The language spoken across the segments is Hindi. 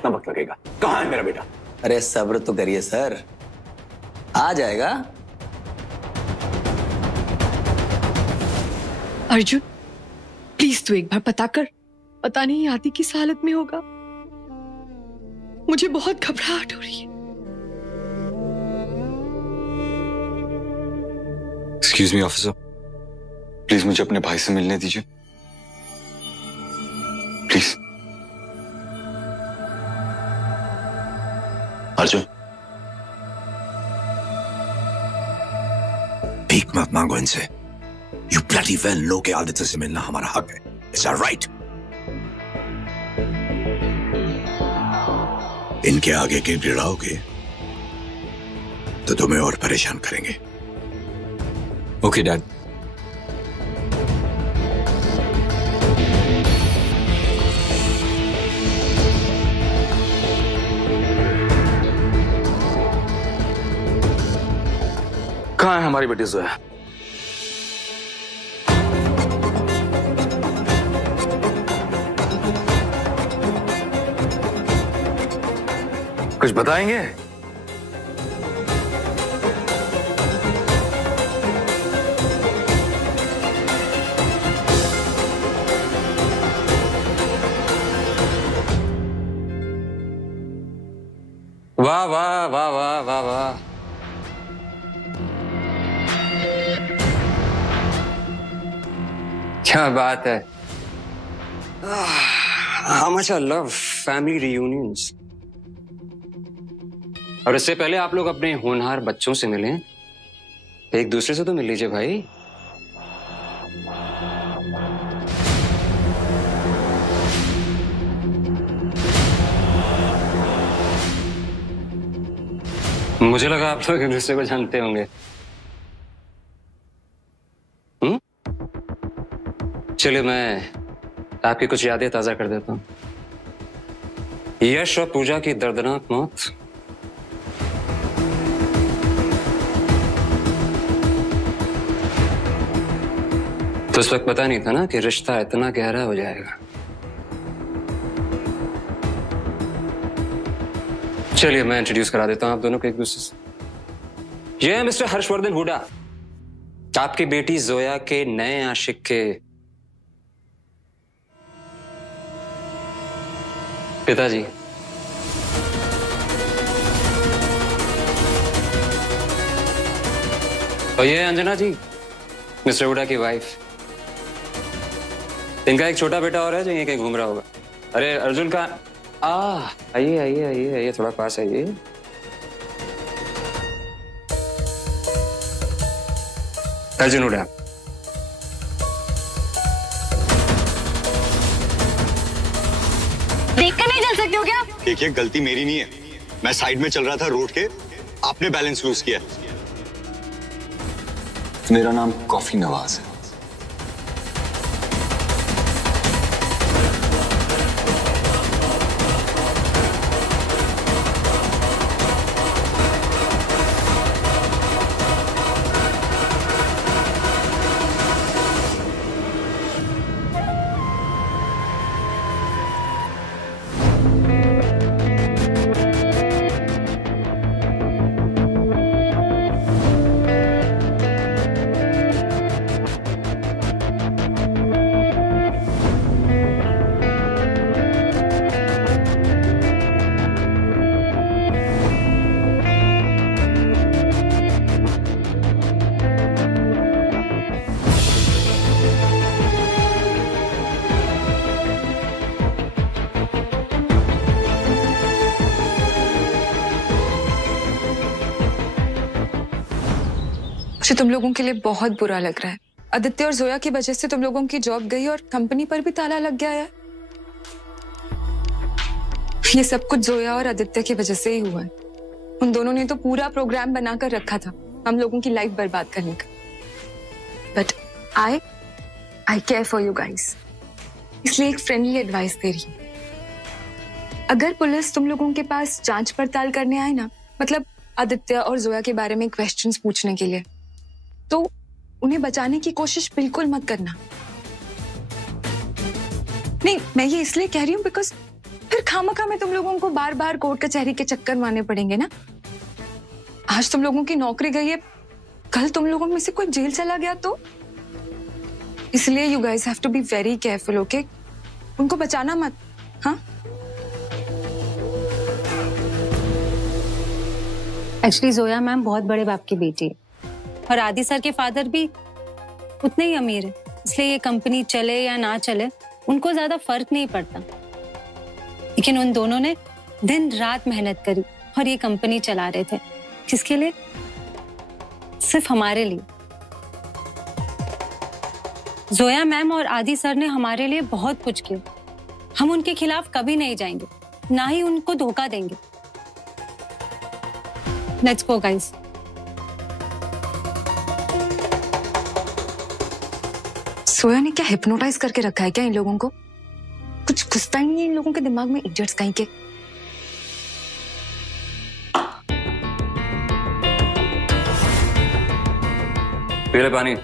कितना वक्त लगेगा? कहाँ है मेरा बेटा? अरे सब्र तो करिए सर, आ जाएगा। अर्जुन प्लीज तू एक बार पता कर, पता नहीं आदि किस हालत में होगा। मुझे बहुत घबराहट हो रही है। एक्सक्यूज मी ऑफिसर, प्लीज मुझे अपने भाई से मिलने दीजिए प्लीज। अर्जुन, भीख मत मांगो इनसे। यू ब्लडी वेल नो के आदित्य से मिलना हमारा हक है। It's our right. इनके आगे गिड़गिड़ाओगे तो तुम्हें और परेशान करेंगे। Okay dad. कहाँ है हमारी बेटी जोया? कुछ बताएंगे? वाह वाह वाह वाह वाह वाह। क्या बात है। How much I love family reunions। और इससे पहले आप लोग अपने होनहार बच्चों से मिलें, एक दूसरे से तो मिल लीजिए भाई। मुझे लगा आप लोग एक दूसरे को जानते होंगे। चलिए मैं आपकी कुछ यादें ताजा कर देता हूं। यश और पूजा की दर्दनाक मौत, तो उस वक्त पता नहीं था ना कि रिश्ता इतना गहरा हो जाएगा। चलिए मैं इंट्रोड्यूस करा देता हूं आप दोनों को एक दूसरे से। ये है मिस्टर हर्षवर्धन हुडा, आपकी बेटी जोया के नए आशिक के पिताजी। और ये अंजना जी, मिस्टर हुडा की वाइफ। इनका एक छोटा बेटा और है जो यहीं कहीं घूम रहा होगा। अरे अर्जुन का आइए आइए आइए आइए, थोड़ा पास आइए। अर्जुन हुडा। देखकर नहीं चल सकते हो क्या? देखिए गलती मेरी नहीं है, मैं साइड में चल रहा था रोड के, आपने बैलेंस लूज किया। मेरा नाम कॉफी नवाज है। मुझे तुम लोगों के लिए बहुत बुरा लग रहा है। आदित्य और जोया की वजह से तुम लोगों की जॉब गई और कंपनी पर भी ताला लग गया है। ये सब कुछ जोया और आदित्य की वजह से ही हुआ है। उन दोनों ने तो पूरा प्रोग्राम बनाकर रखा था हम लोगों की लाइफ बर्बाद करने का। But I care for you guys, इसलिए एक फ्रेंडली एडवाइस दे रही हूँ। अगर पुलिस तुम लोगों के पास जांच पड़ताल करने आए ना, मतलब आदित्य और जोया के बारे में क्वेश्चंस पूछने के लिए, तो उन्हें बचाने की कोशिश बिल्कुल मत करना। नहीं, मैं ये इसलिए कह रही हूँ बिकॉज फिर फिर खामखा में तुम लोगों को बार बार कोर्ट कचहरी के चक्कर मारने पड़ेंगे ना। आज तुम लोगों की नौकरी गई है, कल तुम लोगों में से कोई जेल चला गया तो। इसलिए you guys have to be very careful, okay? उनको बचाना मत। हाँ, एक्चुअली जोया मैम बहुत बड़े बाप की बेटी है और आदि सर के फादर भी उतने ही अमीर है, इसलिए ये कंपनी चले या ना चले उनको ज्यादा फर्क नहीं पड़ता। लेकिन उन दोनों ने दिन रात मेहनत करी और ये कंपनी चला रहे थे। किसके लिए? सिर्फ हमारे लिए। जोया मैम और आदि सर ने हमारे लिए बहुत कुछ किया। हम उनके खिलाफ कभी नहीं जाएंगे, ना ही उनको धोखा देंगे। Let's go guys. सोया ने क्या हिप्नोटाइज करके रखा है क्या इन लोगों को? कुछ घुसता ही नहीं इन लोगों के दिमाग में, इडियट्स कहीं के। पी ले पानी।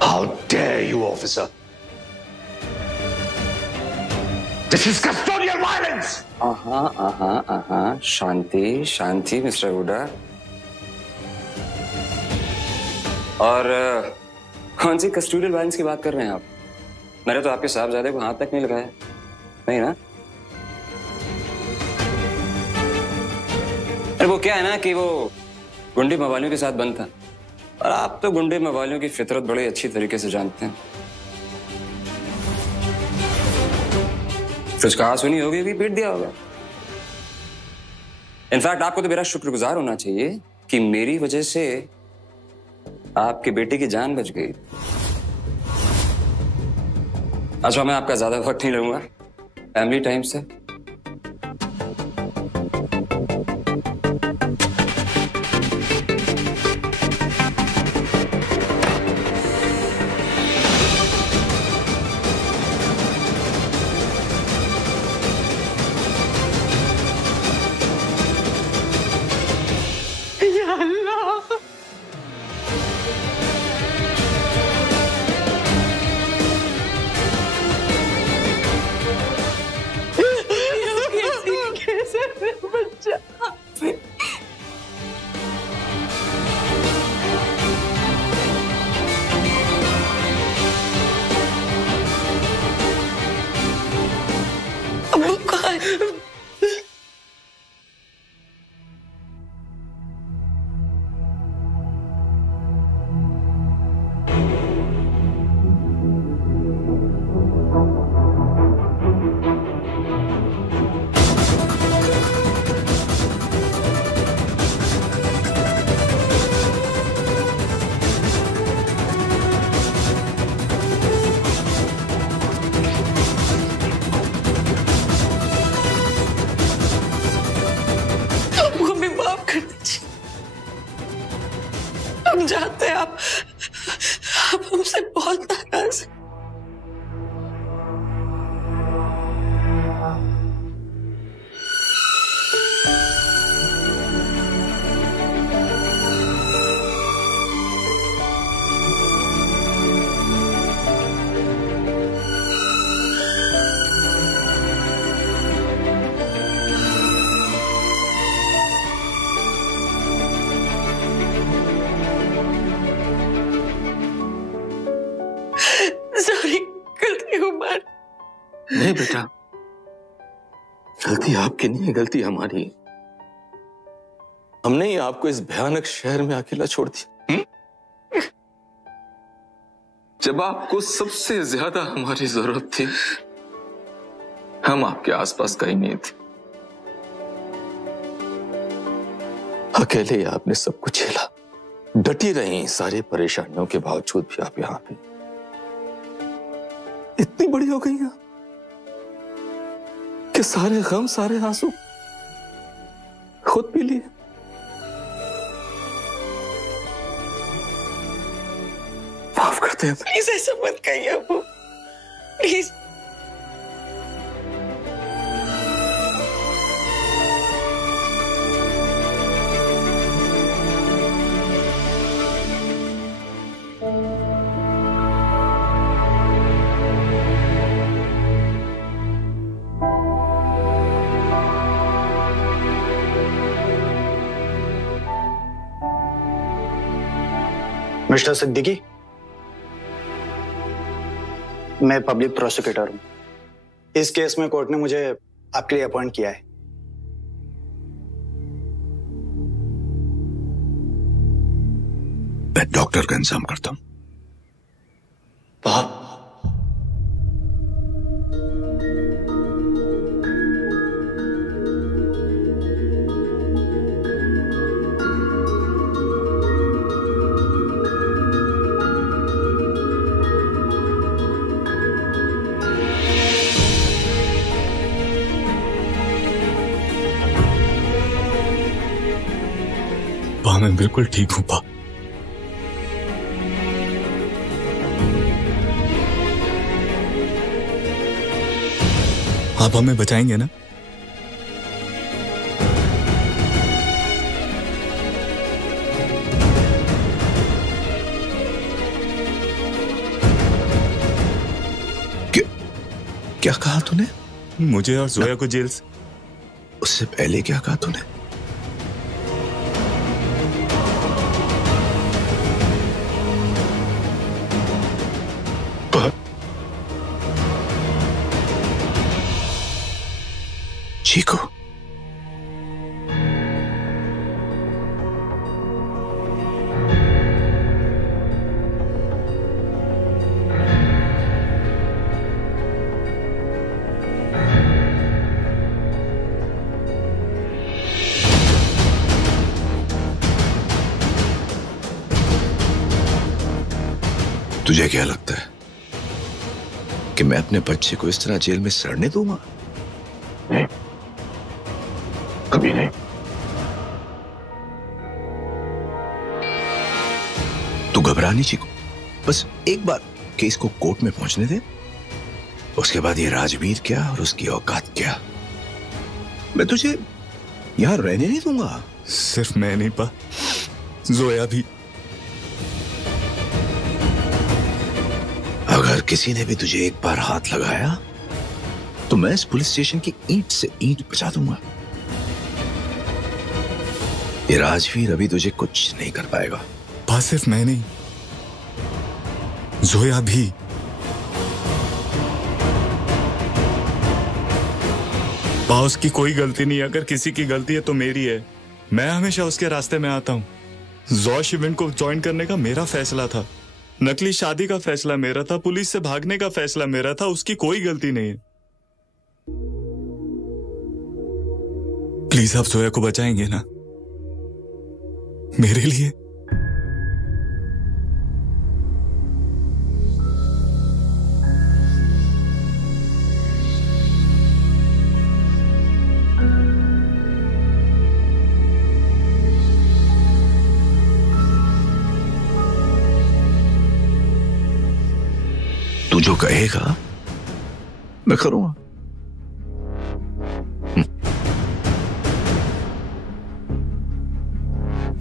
How dare you, officer? This is custodial violence! शांति शांति मिस्टर हुडा। और कौन सी कस्टोडियल वायलेंस की बात कर रहे हैं आप? मैंने तो आपके साहबजादे को हाथ तक नहीं लगाया। नहीं ना? अरे वो क्या है ना कि वो गुंडे मवालियों के साथ बंद था, और आप तो गुंडे मवालियों की फितरत बड़े अच्छी तरीके से जानते हैं। कुछ कहा सुनी होगी कि पीट दिया होगा। इनफैक्ट आपको तो मेरा शुक्रगुजार होना चाहिए कि मेरी वजह से आपके बेटे की जान बच गई। अच्छा, मैं आपका ज्यादा वक्त नहीं लूंगा, फैमिली टाइम से। हम जानते हैं आप हमसे बहुत नाराज हैं। नहीं बेटा, गलती आपकी नहीं है, गलती हमारी। हमने ही आपको इस भयानक शहर में अकेला छोड़ दिया जब आपको सबसे ज्यादा हमारी जरूरत थी। हम आपके आसपास कहीं नहीं थे। अकेले ही आपने सब कुछ झेला, डटी रही सारी परेशानियों के बावजूद भी आप यहां पे। इतनी बड़ी हो गई हैं कि सारे गम, सारे आंसू खुद पी लिए। माफ करते हैं। प्लीज ऐसा मत कहिए अबू, प्लीज। मिस्टर सिद्दीकी, मैं पब्लिक प्रोसिक्यूटर हूं। इस केस में कोर्ट ने मुझे आपके लिए अपॉइंट किया है। मैं डॉक्टर का इंतजाम करता हूं। मैं बिल्कुल ठीक हूं पा। आप हमें बचाएंगे ना? क्या कहा तूने? मुझे और जोया को जेल से। उससे पहले क्या कहा तूने? चीकू, तुझे क्या लगता है कि मैं अपने बच्चे को इस तरह जेल में सड़ने दूंगा? नहीं, कभी नहीं। तू घबरा नहीं चीकू, बस एक बार केस को कोर्ट में पहुंचने दे, उसके बाद ये राजवीर क्या और उसकी औकात क्या, मैं तुझे यहां रहने नहीं दूंगा। सिर्फ मैं नहीं पा, जोया भी। अगर किसी ने भी तुझे एक बार हाथ लगाया तो मैं इस पुलिस स्टेशन की ईंट से ईंट बचा दूंगा। ये राजवीर अभी तुझे कुछ नहीं कर पाएगा। बस सिर्फ मैं नहीं, जोया भी। पाउस की कोई गलती नहीं, अगर किसी की गलती है तो मेरी है। मैं हमेशा उसके रास्ते में आता हूं। जॉश इवेंट को ज्वाइन करने का मेरा फैसला था, नकली शादी का फैसला मेरा था, पुलिस से भागने का फैसला मेरा था, उसकी कोई गलती नहीं है। प्लीज आप जोया को बचाएंगे ना, मेरे लिए। तू जो कहेगा मैं करूंगा।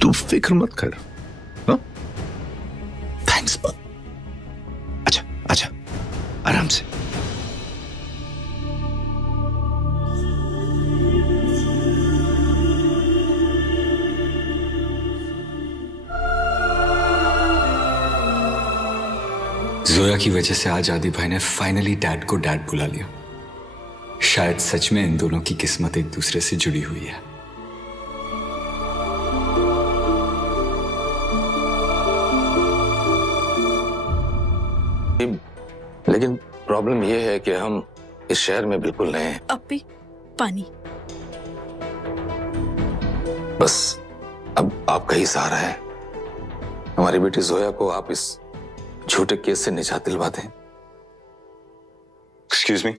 तू फिक्र मत कर। हाँ? थैंक्स पा। अच्छा अच्छा, आराम से। जोया की वजह से आज आदि भाई ने फाइनली डैड को डैड बुला लिया। शायद सच में इन दोनों की किस्मत एक दूसरे से जुड़ी हुई है। लेकिन प्रॉब्लम यह है कि हम इस शहर में बिल्कुल नए हैं। अपी, पानी। बस अब आपका ही सहारा है। हमारी बेटी जोया को आप इस झूठे केस से निजात दिलवा दें। Excuse me.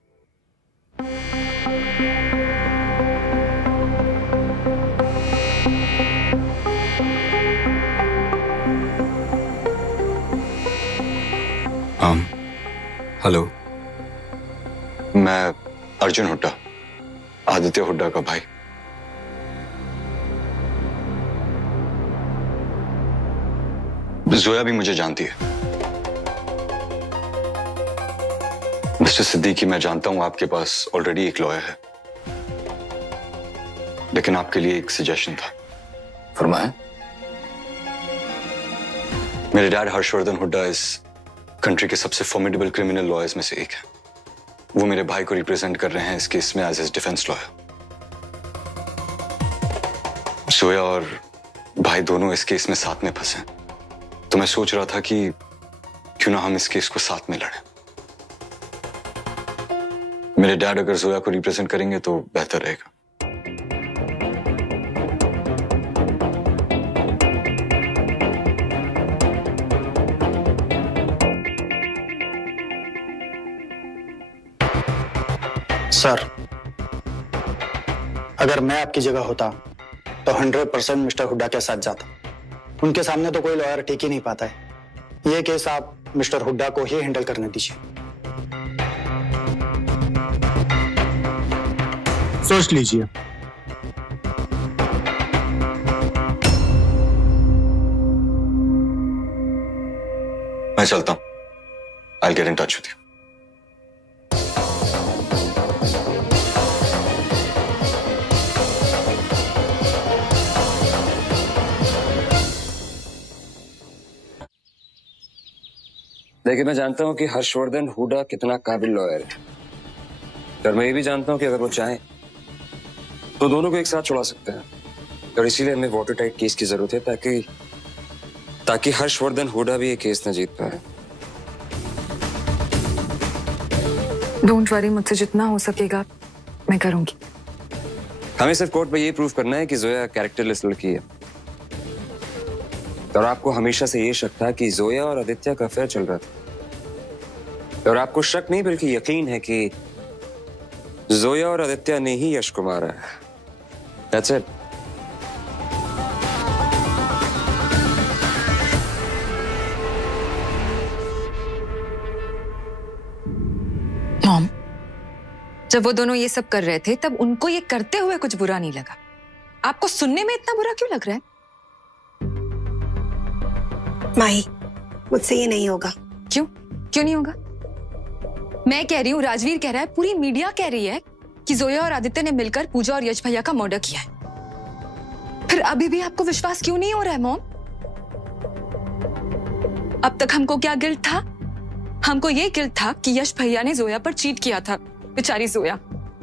हेलो, मैं अर्जुन हुड्डा, आदित्य हुड्डा का भाई। जोया भी मुझे जानती है। मिस्टर सिद्दीकी, मैं जानता हूं आपके पास ऑलरेडी एक लॉयर है, लेकिन आपके लिए एक सजेशन था। फरमाएं। मेरे डैड हर्षवर्धन हुड्डा इस कंट्री के सबसे फॉर्मिडेबल क्रिमिनल लॉयर्स में से एक है। वो मेरे भाई को रिप्रेजेंट कर रहे हैं इस केस में as his defence lawyer. Zoya और भाई दोनों इस केस में साथ में फंसे, तो मैं सोच रहा था कि क्यों ना हम इस केस को साथ में लड़ें। मेरे डैड अगर जोया को रिप्रेजेंट करेंगे तो बेहतर रहेगा। सर, अगर मैं आपकी जगह होता तो 100% मिस्टर हुड्डा के साथ जाता। उनके सामने तो कोई लॉयर टिक ही नहीं पाता है। ये केस आप मिस्टर हुड्डा को ही हैंडल करने दीजिए। सोच लीजिए। मैं चलता हूं। I'll get in touch with you. देखिए, मैं जानता हूं कि हर्षवर्धन हुड्डा कितना काबिल लॉयर है, और मैं ये भी जानता हूं कि अगर वो चाहें तो दोनों को एक साथ छुड़ा सकते हैं, और इसीलिए हमें वाटर टाइट केस की जरूरत है ताकि हर्षवर्धन हुड्डा भी ये केस न जीत पाए। डोंट वरी, मुझसे जितना हो सकेगा मैं करूंगी। हमें सिर्फ कोर्ट में ये प्रूव करना है कि जोया कैरेक्टरलेस लड़की है, और आपको हमेशा से ये शक था कि जोया और आदित्य का अफेयर चल रहा था, और आपको शक नहीं बल्कि यकीन है कि जोया और आदित्य ने ही यश को मारा है। That's it. मॉम, जब वो दोनों ये सब कर रहे थे तब उनको ये करते हुए कुछ बुरा नहीं लगा। आपको सुनने में इतना बुरा क्यों लग रहा है? माही, मुझसे ये नहीं होगा। क्यों नहीं होगा? मैं कह रही हूँ, राजवीर कह रहा है, पूरी मीडिया कह रही है कि जोया और आदित्य ने मिलकर पूजा और यश भैया का मर्डर किया है। फिर अभी भी आपको विश्वास क्यों नहीं हो रहा है मॉम? अब तक हमको क्या गिल्ट था? हमको ये गिल्ट था कि यश भैया ने जोया पर चीट किया था। बेचारी Zoya,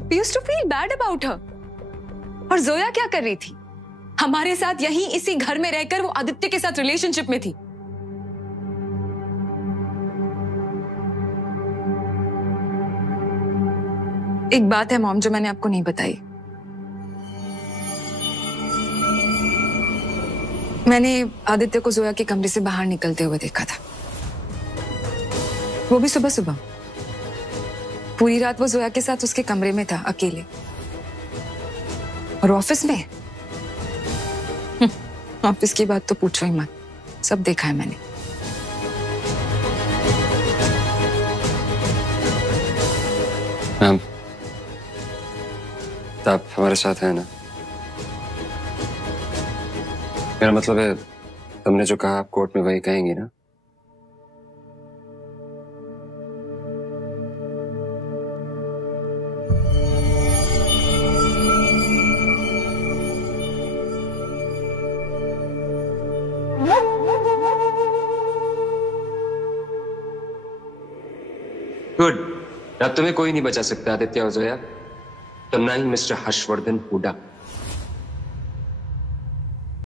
we used to feel bad about her। और जोया क्या कर रही थी? हमारे साथ यहीं इसी घर में रहकर वो आदित्य के साथ रिलेशनशिप में थी। एक बात है मॉम जो मैंने आपको नहीं बताई। मैंने आदित्य को जोया के कमरे से बाहर निकलते हुए देखा था, वो भी सुबह सुबह। पूरी रात वो जोया के साथ उसके कमरे में था, अकेले। और ऑफिस में ऑफिस की बात तो पूछो ही मत, सब देखा है मैंने। आप हमारे साथ हैं ना? मेरा मतलब है, तुमने जो कहा आप कोर्ट में वही कहेंगी ना? गुड। अब तुम्हें कोई नहीं बचा सकता आदित्य और जोया, तो ना ही मिस्टर हर्षवर्धन हुड्डा।